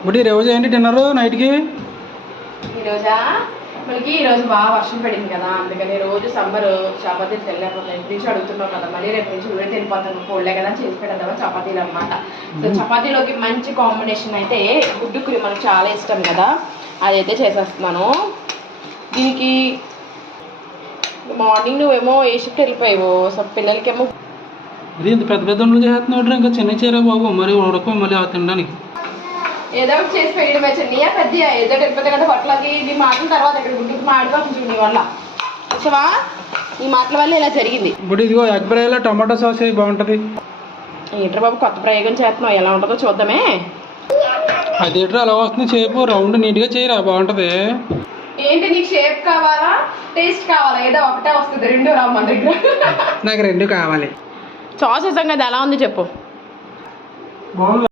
ఇప్పుడు ఈరోజు ఏంటి డిన్నర్ నైట్కి? ఈరోజా మనకి ఈరోజు బాగా వర్షం పడింది కదా, అందుకని రోజు సమ్మర్ చపాతీలు వెళ్ళలేకపోతే ఇంటి నుంచి అడుగుతున్నాం కదా, మళ్ళీ రేపు నుంచి ఊరే వెళ్ళిపోతాను కోళ్ళే కదా చేసి పెట్టేద్దామా చపాతీలు అనమాట. సో చపాతీలోకి మంచి కాంబినేషన్ అయితే గుడ్డు కురి మనకు చాలా ఇష్టం కదా, అదైతే చేసేస్తున్నాను. దీనికి మార్నింగ్ నువ్వేమో ఏ షిఫ్ట్ వెళ్ళిపోయావు, సో పిల్లలకేమో ఇది ఇంత పెద్ద పెద్ద వంటలు చేస్తున్నాడు, ఇంకా చిన్న చీర బాబు మరి ఉడకం మళ్ళీ తినడానికి ఏదో ఒకటి చేసి పెళ్ళి చిన్నయా పెద్ద ఏదో వెళ్ళిపోతే కదా హోటల్కి. నీ మాటల తర్వాత ఇక్కడ గుడ్డుకు మాడిపోతుంది నీ వల్ల, చూసావా నీ మాటల వల్ల ఇలా జరిగింది. ఇప్పుడు ఇదిగో ఎగ్ ఫ్రైలో టమాటో సాస్ అవి బాగుంటుంది. ఏంట్రా బాబు కొత్త ప్రయోగం చేస్తున్నావు, ఎలా ఉంటుందో చూద్దామే. అది ఏంట్రా అలా వస్తుంది షేప్, రౌండ్ నీట్గా చేయరా బాగుంటుంది. ఏంటి నీకు షేప్ కావాలా టేస్ట్ కావాలా, ఏదో ఒకటే వస్తుంది, రెండు రావు మన దగ్గర. నాకు రెండు కావాలి. సాస్ వేసాం కదా ఎలా ఉంది చెప్పు. బాగుంది.